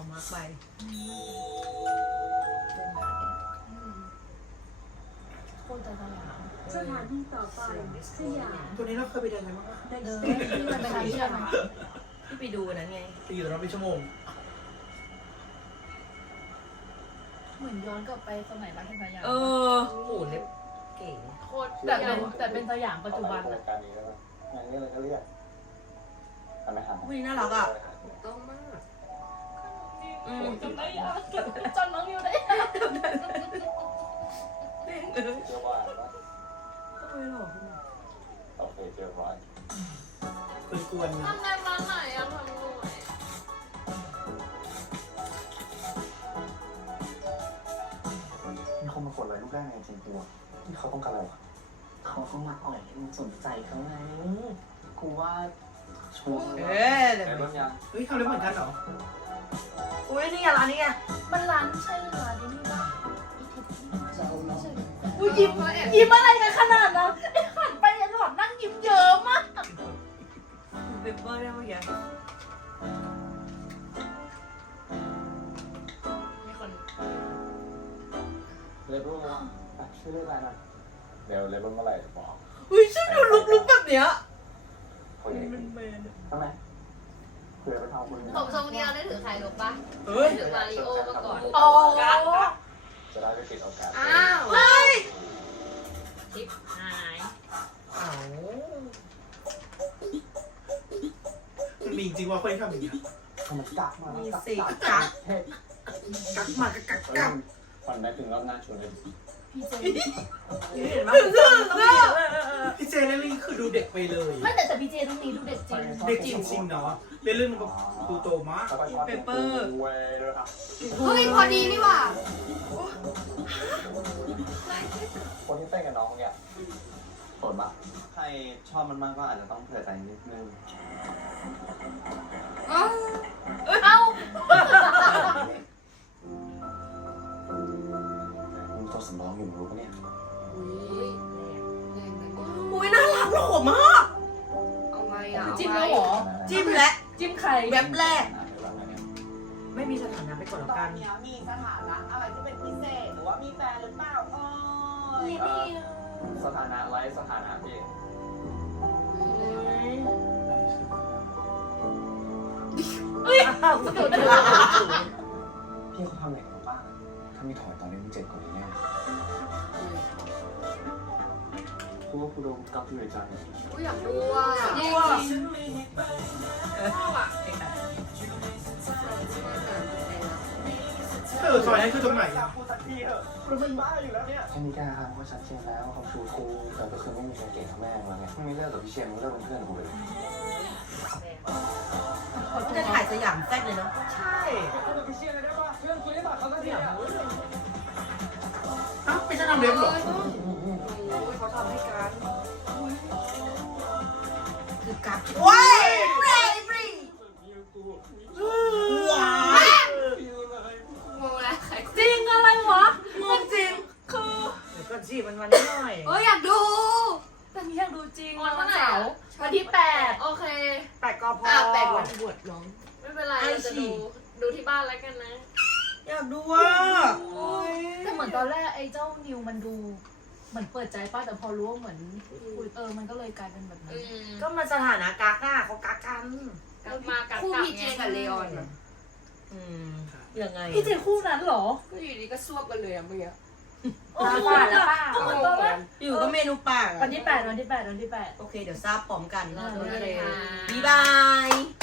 อมาร์กไปโคตรจะสยามสถานที่ต่อไปสยามตัวนี้เราเคยไปเดินกันบ้างปะเออที่มันเป็นทางเชื่อมอะที่ไปดูวันนั้นไง ตีอยู่ตรงนั้นเป็นชั่วโมง เหมือนย้อนกลับไปสมัยรัชสยามเออโอ้โหเล็บเก่งโคตรแต่เป็นแต่เป็นสยามปัจจุบันราอะยการนี้แล้วงานนี้เลยก็เรียกทำไมทำวันนี้น่ารักอะ ต้องมากอืม จำได้ยังจำน้องนิวได้ยังเออเจอว่าทำไมหรอโอเคเจอว่ากวนๆนะทำงานร้านไหนอะทำหน่วยมีคนมากดไลค์รูปแรกในจริงตัวที่เขาต้องการอะไรวะเขาก็มาอ่อยให้มึงสนใจเขาไงกูว่าชัวร์เออเดี๋ยวในรถยังเฮ้ยทำได้เหมือนกันเหรอ อุ้ยนี่ไงร้านนี้ไงมันร้านใช่ร้านนี้นี่ปะอุ้ยยิ้มยิ้มอะไรกันขนาดนั้นไอ้หันไปไอ้หลอดนั่งยิ้มเยอะมากเปเปอร์ได้เมื่อกี้มีคนเลเวลว่าชื่อเรียกอะไรนะเดี๋ยวเลเวลเมื่อไหร่บอกอุ้ยฉันดูลุกลุกแบบเนี้ยคุยมันเมนทำไมคุยไปทำคุย ผมทรงเดียวได้ถือใครลบปะเฮ้ยถือมาริโอมาก่อนอ๋อจะได้ไปติดโอกาสอ้าวเฮ้ยทิปหายอ้าวมันมีจริงว่าคนที่ทำอย่างเงี้ยทำไมกักมามีกักสิกักเฮ้ยกักมากกักกักกักวันได้ถึงรอบหน้าชวนเลยพี่เจเห็นไหมถึงถึงอะพี่เจเล่นนี่คือ ดูเด็กไปเลย ไม่แต่แต่พี่เจต้องมีดูเด็กจริงเด็กจริงๆเนาะเล่นเรื่องมันก็ดูโตมากแล้วก็ชอบเป็นปูเว้ยด้วยครับเฮ้ยพอดีนี่หว่าคนที่เต้นกับน้องเนี่ยโสดปะใครชอบมันมากก็อาจจะต้องเผื่อใจนิดนึงเอ้ามึง หล่อมาก เอาไงอะจิ้มแล้วเหรอ จิ้มและ จิ้มใครแว็บแรกอ่านได้บ้างไหมเนี่ยไม่มีสถานะไปก่อนตแล้วอกันน เนี้ยมีสถานะอะไรที่เป็นพิเศษหรือว่ามีแฟนหรือเปล่าเอ้ยเอ่อสถานะไลฟ์สถานะพี่อ้าวสุดยอดพี่เขาทำไหนกันบ้างถ้ามีถอยตอนนี้มึงเจ็บกว่านี้แน่ กูว่ากูโดนกับอยู่ในใจกูอยากดูอะดูอะเออซอยนั้นคือตรงไหนอยากพูดสักทีเถอะกูเป็นบ้าอยู่แล้วเนี่ยแค่นี้การทำก็ชัดเจนแล้วเขาชูกูแต่ก็คือไม่มีใครเก่งเท่าแม่งแล้วไงมึงไม่เลิกกับพี่เชนมึงเลิกเป็นเพื่อนกูไปเลยเขาจะถ่ายสยามแซ่บเลยเนาะใช่กูเป็นพิเชียนเลยได้ปะเพื่อนคุยได้ปะเขาสักทีอะเอ้าไม่ใช่ทำเล็บเหรอ เดี๋ยวก่อนสิมันวันนี้หน่อยเอ้ยอยากดูแต่นี่อยากดูจริงวันเสาร์วันที่แปดโอเค แปดกอพออะแปดวันบวชน้อง ไม่เป็นไรเราจะดูดูที่บ้านแล้วกันนะอยากดูว่าแต่เหมือนตอนแรกไอ้เจ้านิวมันดูเหมือนเปิดใจป้าแต่พอรู้ว่าเหมือนคุยเออมันก็เลยกลายเป็นแบบนั้นก็มันสถานะกักอะเขากักกันแล้วมากัดคู่กัดพีเจกับเลออนอะอืมยังไงพี่เจคู่นั้นเหรอก็อยู่ดีก็ซวบกันเลยอะเมื่อกี้ โอ้ป้าแล้วป้าเหมือนตอนแรกอยู่ก็เมนูปากอะวันที่แปดวันที่แปดวันที่แปด โอเค เดี๋ยวทราบพร้อมกันรอดูเลยค่ะบ๊ายบาย